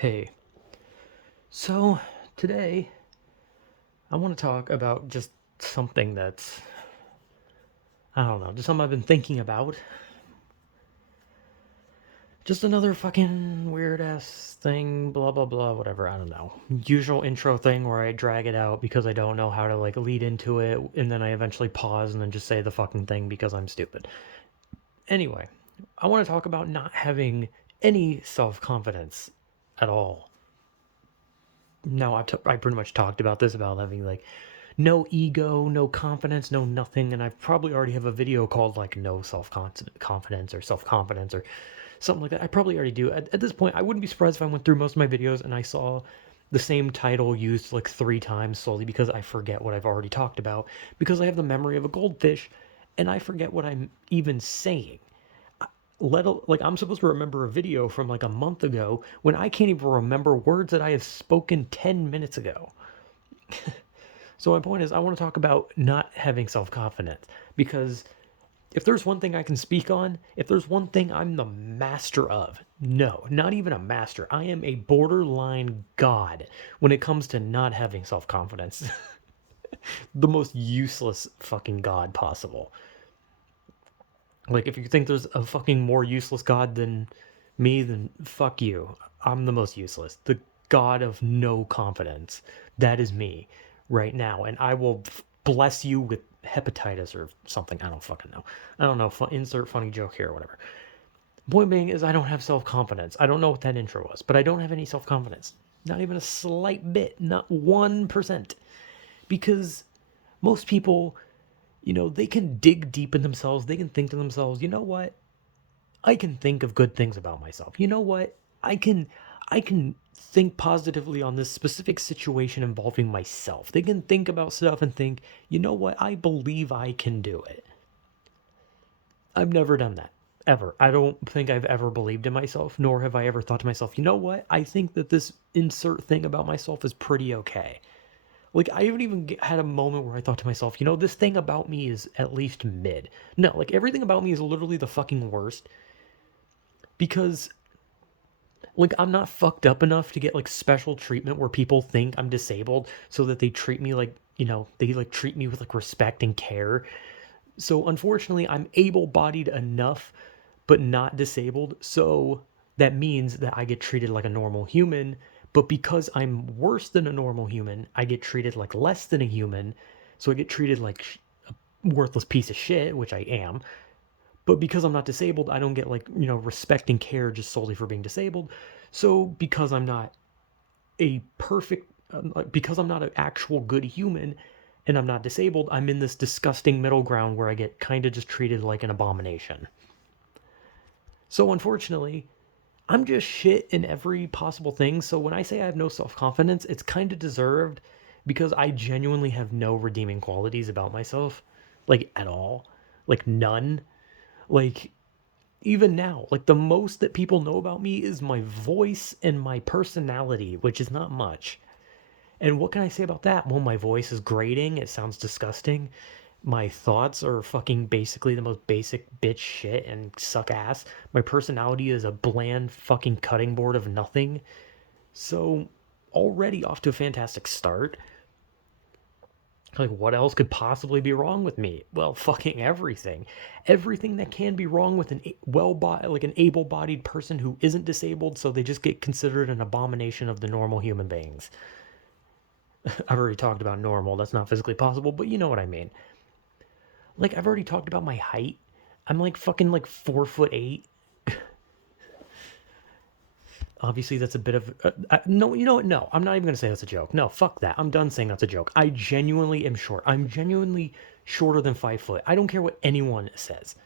Hey, so today I want to talk about just something that's, I don't know, just something I've been thinking about. Just another fucking weird ass thing, blah blah blah, whatever, I don't know. Usual intro thing where I drag it out because I don't know how to like lead into it, and then I eventually pause and then just say the fucking thing because I'm stupid. Anyway, I want to talk about not having any self confidence at all. No, I pretty much talked about this about having like no ego, no confidence, no nothing, and I probably already have a video called like no self confidence or self confidence or something like that. I probably already do. At this point, I wouldn't be surprised if I went through most of my videos and I saw the same title used like 3 times solely because I forget what I've already talked about because I have the memory of a goldfish and I forget what I'm even saying. Like I'm supposed to remember a video from like a month ago when I can't even remember words that I have spoken 10 minutes ago. So my point is, I want to talk about not having self confidence because if there's one thing I can speak on, if there's one thing I'm the master of, no, not even a master. I am a borderline god when it comes to not having self confidence. The most useless fucking god possible. Like, if you think there's a fucking more useless god than me, then fuck you. I'm the most useless. The god of no confidence. That is me right now. And I will bless you with hepatitis or something. I don't fucking know. I don't know. Insert funny joke here or whatever. Point being is, I don't have self confidence. I don't know what that intro was, but I don't have any self confidence. Not even a slight bit. Not 1%. Because most people, they can dig deep in themselves. They can think to themselves, you know what? I can think of good things about myself. You know what? I can think positively on this specific situation involving myself. They can think about stuff and think, you know what? I believe I can do it. I've never done that. Ever. I don't think I've ever believed in myself, nor have I ever thought to myself, you know what? I think that this insert thing about myself is pretty okay. Like, I haven't even had a moment where I thought to myself, this thing about me is at least mid. No, like, everything about me is literally the fucking worst because like I'm not fucked up enough to get like special treatment where people think I'm disabled so that they treat me like, they like treat me with like respect and care. So unfortunately, I'm able-bodied enough but not disabled. So that means that I get treated like a normal human, but because I'm worse than a normal human, I get treated like less than a human. So I get treated like a worthless piece of shit, which I am. But because I'm not disabled, I don't get like, respect and care just solely for being disabled. So because I'm not a perfect, because I'm not an actual good human and I'm not disabled, I'm in this disgusting middle ground where I get kind of just treated like an abomination. So unfortunately, I'm just shit in every possible thing. So when I say I have no self confidence, it's kind of deserved because I genuinely have no redeeming qualities about myself, like at all, like none. Like even now, like the most that people know about me is my voice and my personality, which is not much. And what can I say about that? Well, my voice is grating, it sounds disgusting. My thoughts are fucking basically the most basic bitch shit and suck ass. My personality is a bland fucking cutting board of nothing. So, already off to a fantastic start. Like, what else could possibly be wrong with me? Well, fucking everything. Everything that can be wrong with like an able-bodied person who isn't disabled, so they just get considered an abomination of the normal human beings. I've already talked about normal. That's not physically possible, but you know what I mean. Like, I've already talked about my height. I'm like fucking like 4'8". Obviously, that's a bit of no. You know what? No, I'm not even gonna say that's a joke. No, fuck that. I'm done saying that's a joke. I genuinely am short. I'm genuinely shorter than 5 foot. I don't care what anyone says,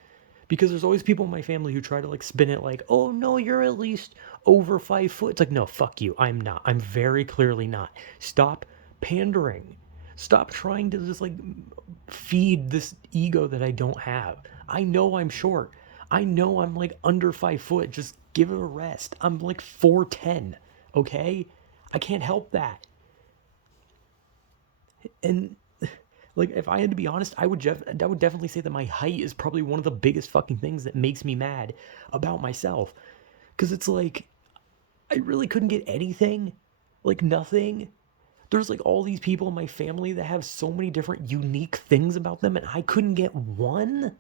because there's always people in my family who try to like spin it like, oh no, you're at least over 5 foot. It's like, no, fuck you. I'm not. I'm very clearly not. Stop pandering. Stop trying to just like feed this ego that I don't have. I know I'm short. I know I'm like under 5 foot. Just give it a rest. I'm like 4'10". Okay? I can't help that. And like, if I had to be honest, I would definitely say that my height is probably one of the biggest fucking things that makes me mad about myself. Cause it's like, I really couldn't get anything. Like, nothing. There's like all these people in my family that have so many different unique things about them, and I couldn't get one.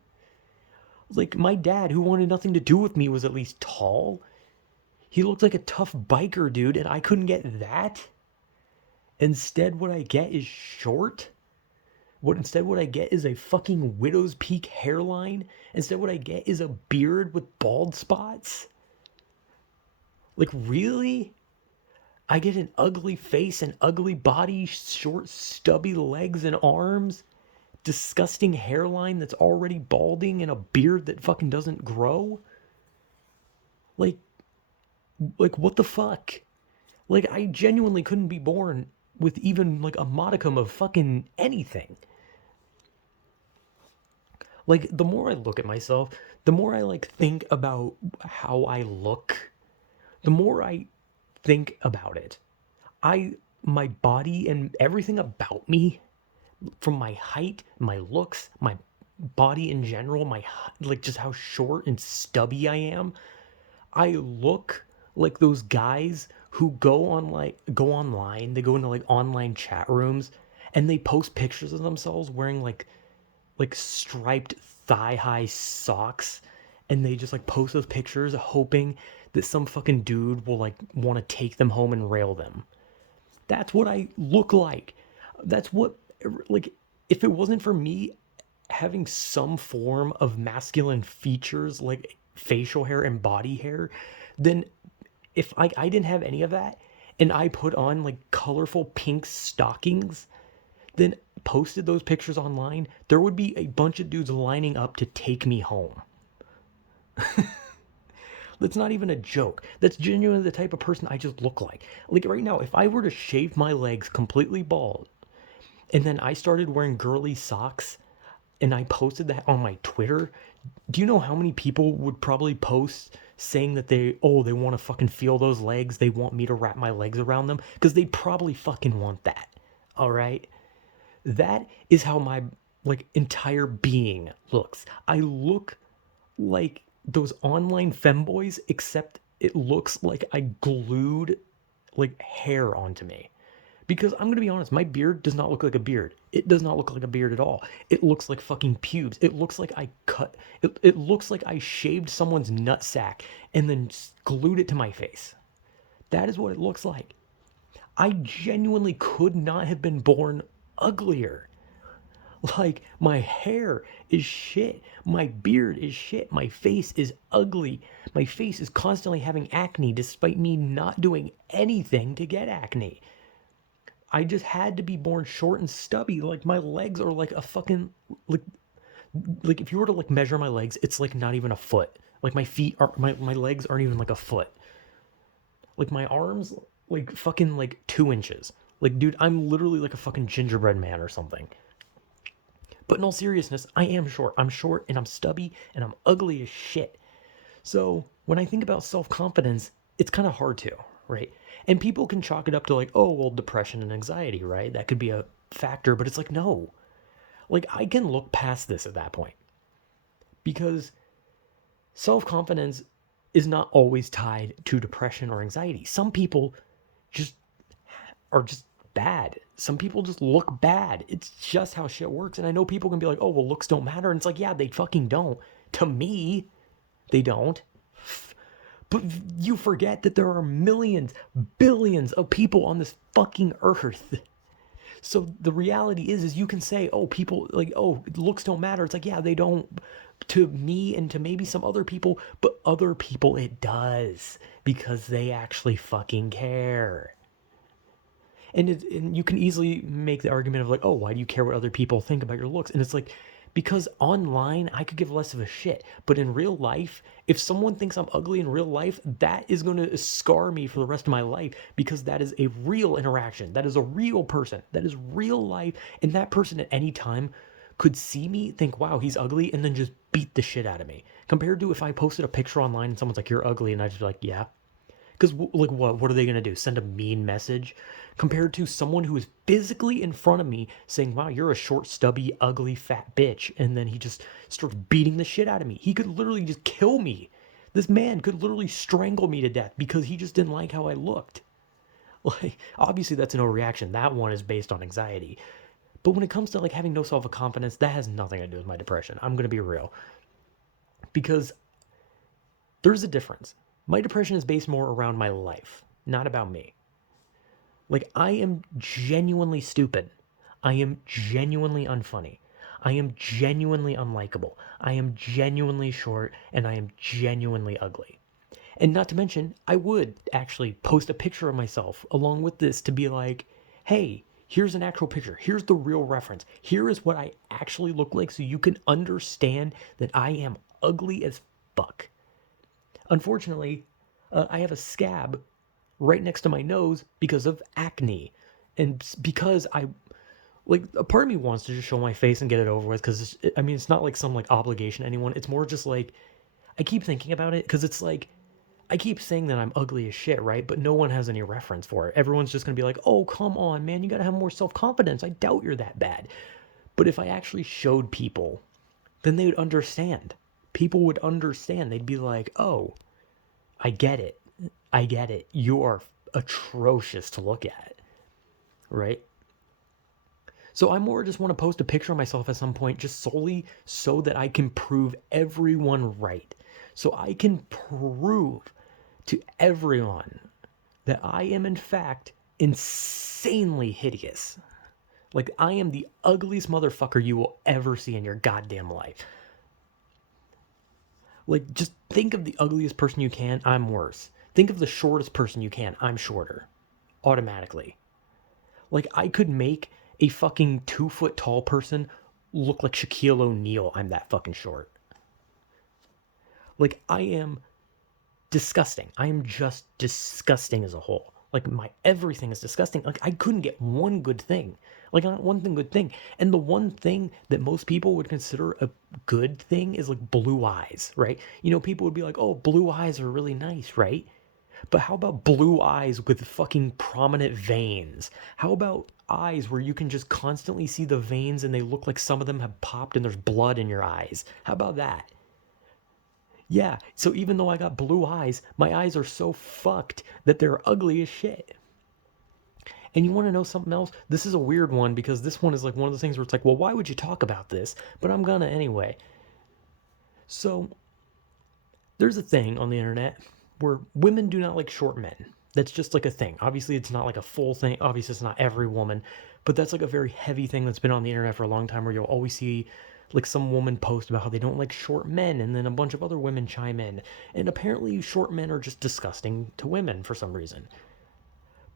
Like, my dad, who wanted nothing to do with me, was at least tall. He looked like a tough biker dude, and I couldn't get that. Instead, what I get is short. What I get is a fucking widow's peak hairline. Instead, what I get is a beard with bald spots. Like, really? I get an ugly face, an ugly body, short, stubby legs and arms, disgusting hairline that's already balding, and a beard that fucking doesn't grow? Like, what the fuck? Like, I genuinely couldn't be born with even like a modicum of fucking anything. Like, the more I look at myself, the more I like think about how I look, the more I think about it. My body and everything about me, from my height, my looks, my body in general, like just how short and stubby I am, I look like those guys who go online, they go into like online chat rooms and they post pictures of themselves wearing like striped thigh-high socks, and they just like post those pictures hoping that some fucking dude will like want to take them home and rail them. That's what I look like. That's what, like, if it wasn't for me having some form of masculine features like facial hair and body hair, then if I didn't have any of that and I put on like colorful pink stockings, then posted those pictures online, there would be a bunch of dudes lining up to take me home. That's not even a joke. That's genuinely the type of person I just look like. Like right now, if I were to shave my legs completely bald and then I started wearing girly socks and I posted that on my Twitter, do you know how many people would probably post saying that they want to fucking feel those legs? They want me to wrap my legs around them? Because they probably fucking want that. All right? That is how my like entire being looks. I look like those online femboys, except it looks like I glued like hair onto me. Because I'm gonna be honest, my beard does not look like a beard. It does not look like a beard at all. It looks like fucking pubes. It looks like it looks like I shaved someone's nutsack and then glued it to my face. That is what it looks like. I genuinely could not have been born uglier. Like, my hair is shit. My beard is shit. My face is ugly. My face is constantly having acne despite me not doing anything to get acne. I just had to be born short and stubby. Like, my legs are like a fucking like if you were to like measure my legs, it's like not even a foot. Like my legs aren't even like a foot. Like my arms like fucking like 2 inches. Like, dude, I'm literally like a fucking gingerbread man or something. But in all seriousness, I am short. I'm short and I'm stubby and I'm ugly as shit. So when I think about self-confidence, it's kind of hard to, right? And people can chalk it up to like, oh, well, depression and anxiety, right? That could be a factor, but it's like, no. Like, I can look past this at that point because self-confidence is not always tied to depression or anxiety. Some people just are just bad. Some people just look bad. It's just how shit works. And I know people can be like, oh, well, looks don't matter. And it's like, yeah, they fucking don't. To me, they don't. But you forget that there are millions, billions of people on this fucking earth. So the reality is you can say, oh, people like, oh, looks don't matter. It's like, yeah, they don't to me and to maybe some other people, but other people it does because they actually fucking care. And you can easily make the argument of like, oh, why do you care what other people think about your looks? And it's like, because online I could give less of a shit, but in real life, if someone thinks I'm ugly in real life, that is going to scar me for the rest of my life because that is a real interaction. That is a real person. That is real life, and that person at any time could see me, think, wow, he's ugly, and then just beat the shit out of me. Compared to if I posted a picture online and someone's like, you're ugly, and I just be like, yeah. Because, like, what are they going to do? Send a mean message? Compared to someone who is physically in front of me saying, wow, you're a short, stubby, ugly, fat bitch. And then he just starts beating the shit out of me. He could literally just kill me. This man could literally strangle me to death because he just didn't like how I looked. Like, obviously that's an overreaction. That one is based on anxiety. But when it comes to like having no self-confidence, that has nothing to do with my depression. I'm going to be real. Because there's a difference. My depression is based more around my life, not about me. Like, I am genuinely stupid. I am genuinely unfunny. I am genuinely unlikable. I am genuinely short, and I am genuinely ugly. And not to mention, I would actually post a picture of myself along with this to be like, hey, here's an actual picture. Here's the real reference. Here is what I actually look like so you can understand that I am ugly as fuck. Unfortunately, I have a scab right next to my nose because of acne. And because like, a part of me wants to just show my face and get it over with because, I mean, it's not like some, like, obligation to anyone. It's more just, like, I keep thinking about it because it's, like, I keep saying that I'm ugly as shit, right? But no one has any reference for it. Everyone's just going to be like, oh, come on, man, you got to have more self-confidence. I doubt you're that bad. But if I actually showed people, then they would understand. People would understand. They'd be like, oh, I get it. I get it. You are atrocious to look at, right? So I more just want to post a picture of myself at some point just solely so that I can prove everyone right. So I can prove to everyone that I am in fact insanely hideous. Like, I am the ugliest motherfucker you will ever see in your goddamn life. Like, just think of the ugliest person you can, I'm worse. Think of the shortest person you can, I'm shorter. Automatically. Like, I could make a fucking 2-foot tall person look like Shaquille O'Neal. I'm that fucking short. Like, I am disgusting. I am just disgusting as a whole. Like, my everything is disgusting. Like, I couldn't get one good thing. Like, not one thing good thing. And the one thing that most people would consider a good thing is like blue eyes, right? You know, people would be like, oh, blue eyes are really nice, right? But how about blue eyes with fucking prominent veins? How about eyes where you can just constantly see the veins and they look like some of them have popped and there's blood in your eyes? How about that? Yeah, so even though I got blue eyes, my eyes are so fucked that they're ugly as shit. And you want to know something else? This is a weird one because this one is like one of those things where it's like, well, why would you talk about this? But I'm gonna anyway. So, there's a thing on the internet where women do not like short men. That's just like a thing. Obviously, it's not like a full thing. Obviously, it's not every woman, but that's like a very heavy thing that's been on the internet for a long time where you'll always see like some woman post about how they don't like short men and then a bunch of other women chime in. And apparently, short men are just disgusting to women for some reason.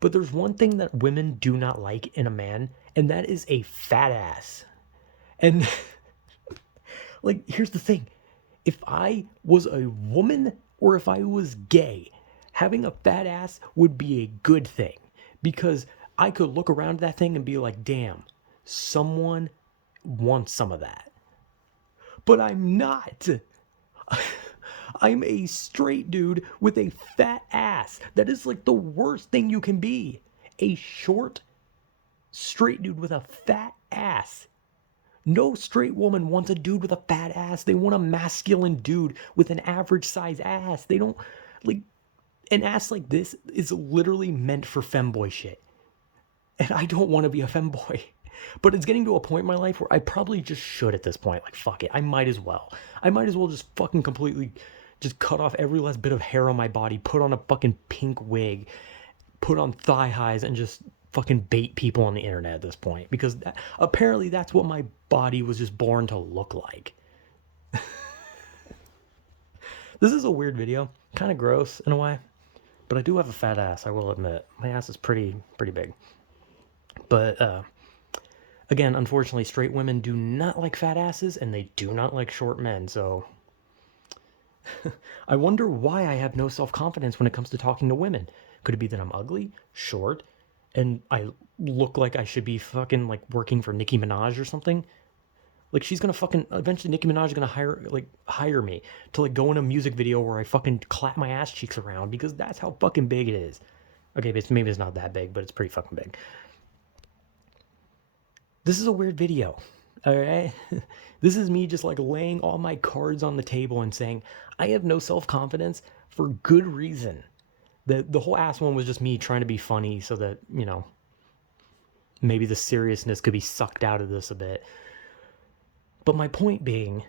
But there's one thing that women do not like in a man, and that is a fat ass. And like, here's the thing. If I was a woman or if I was gay, having a fat ass would be a good thing because I could look around that thing and be like, damn, someone wants some of that. But I'm not. I'm a straight dude with a fat ass. That is like the worst thing you can be. A short, straight dude with a fat ass. No straight woman wants a dude with a fat ass. They want a masculine dude with an average size ass. They don't, like, an ass like this is literally meant for femboy shit. And I don't want to be a femboy. But it's getting to a point in my life where I probably just should at this point. Like, fuck it. I might as well. I might as well just fucking completely just cut off every last bit of hair on my body, put on a fucking pink wig, put on thigh highs, and just fucking bait people on the internet at this point. Because apparently that's what my body was just born to look like. This is a weird video. Kind of gross in a way. But I do have a fat ass, I will admit. My ass is pretty big. But, again, unfortunately, straight women do not like fat asses, and they do not like short men, so I wonder why I have no self-confidence when it comes to talking to women. Could it be that I'm ugly, short, and I look like I should be fucking, like, working for Nicki Minaj or something? Like, she's gonna fucking, eventually Nicki Minaj is gonna hire me to, like, go in a music video where I fucking clap my ass cheeks around, because that's how fucking big it is. Okay, maybe it's not that big, but it's pretty fucking big. This is a weird video. Alright? This is me just like laying all my cards on the table and saying, I have no self confidence for good reason. The whole ass one was just me trying to be funny so that, maybe the seriousness could be sucked out of this a bit. But my point being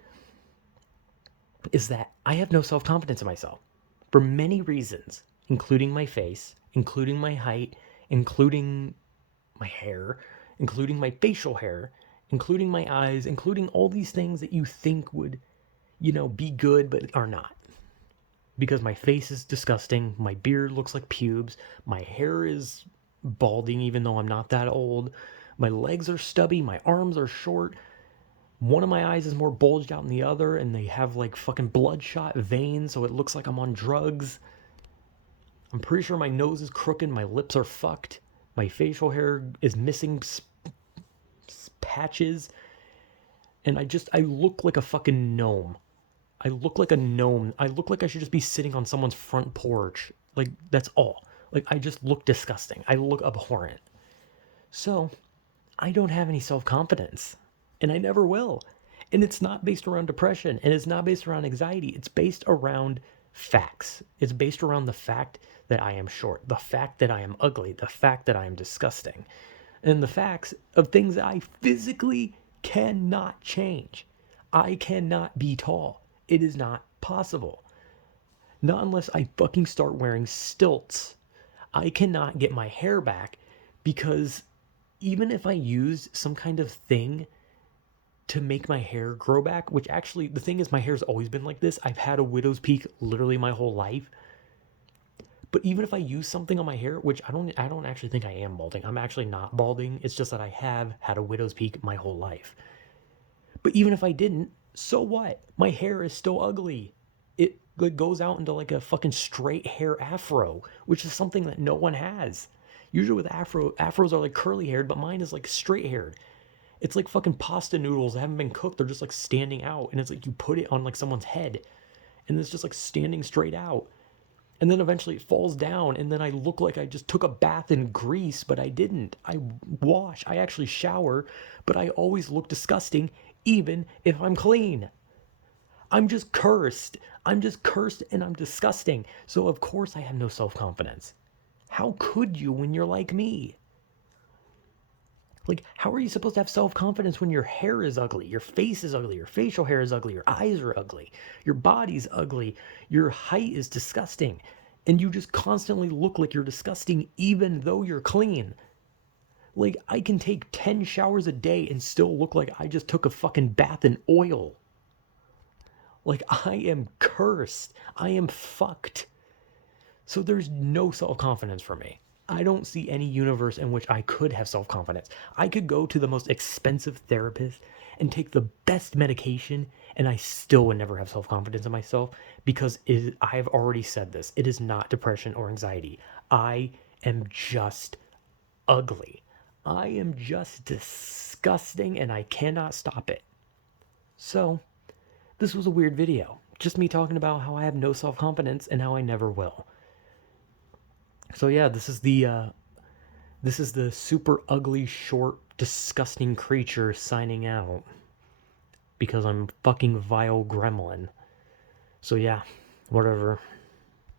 is that I have no self confidence in myself for many reasons, including my face, including my height, including my hair, including my facial hair, including my eyes, including all these things that you think would, be good but are not. Because my face is disgusting, my beard looks like pubes, my hair is balding even though I'm not that old, my legs are stubby, my arms are short, one of my eyes is more bulged out than the other, and they have like fucking bloodshot veins, so it looks like I'm on drugs. I'm pretty sure my nose is crooked, my lips are fucked, my facial hair is missing patches, and I look like a fucking gnome. I look like a gnome. I look like I should just be sitting on someone's front porch. Like, that's all. Like, I just look disgusting. I look abhorrent. So, I don't have any self confidence. And I never will. And it's not based around depression. And it's not based around anxiety. It's based around facts. It's based around the fact that I am short, the fact that I am ugly, the fact that I am disgusting, and the facts of things that I physically cannot change. I cannot be tall. It is not possible. Not unless I fucking start wearing stilts. I cannot get my hair back because even if I use some kind of thing to make my hair grow back, which actually, the thing is, my hair's always been like this. I've had a widow's peak literally my whole life. But even if I use something on my hair, which I don't actually think I am balding. I'm actually not balding. It's just that I have had a widow's peak my whole life. But even if I didn't, so what? My hair is still ugly. It goes out into like a fucking straight hair afro, which is something that no one has. Usually with afros are like curly haired, but mine is like straight haired. It's like fucking pasta noodles that haven't been cooked. They're just like standing out. And it's like you put it on like someone's head and it's just like standing straight out. And then eventually it falls down, and then I look like I just took a bath in grease, but I didn't. I wash, I actually shower, but I always look disgusting, even if I'm clean. I'm just cursed. I'm just cursed and I'm disgusting. So, of course, I have no self confidence. How could you when you're like me? Like, how are you supposed to have self confidence when your hair is ugly, your face is ugly, your facial hair is ugly, your eyes are ugly, your body's ugly, your height is disgusting, and you just constantly look like you're disgusting even though you're clean? Like, I can take 10 showers a day and still look like I just took a fucking bath in oil. Like, I am cursed. I am fucked. So there's no self confidence for me. I don't see any universe in which I could have self confidence. I could go to the most expensive therapist and take the best medication, and I still would never have self confidence in myself because I have already said this. It is not depression or anxiety. I am just ugly. I am just disgusting, and I cannot stop it. So, this was a weird video. Just me talking about how I have no self confidence and how I never will. So yeah, this is the super ugly, short, disgusting creature signing out because I'm fucking vile gremlin. So yeah, whatever.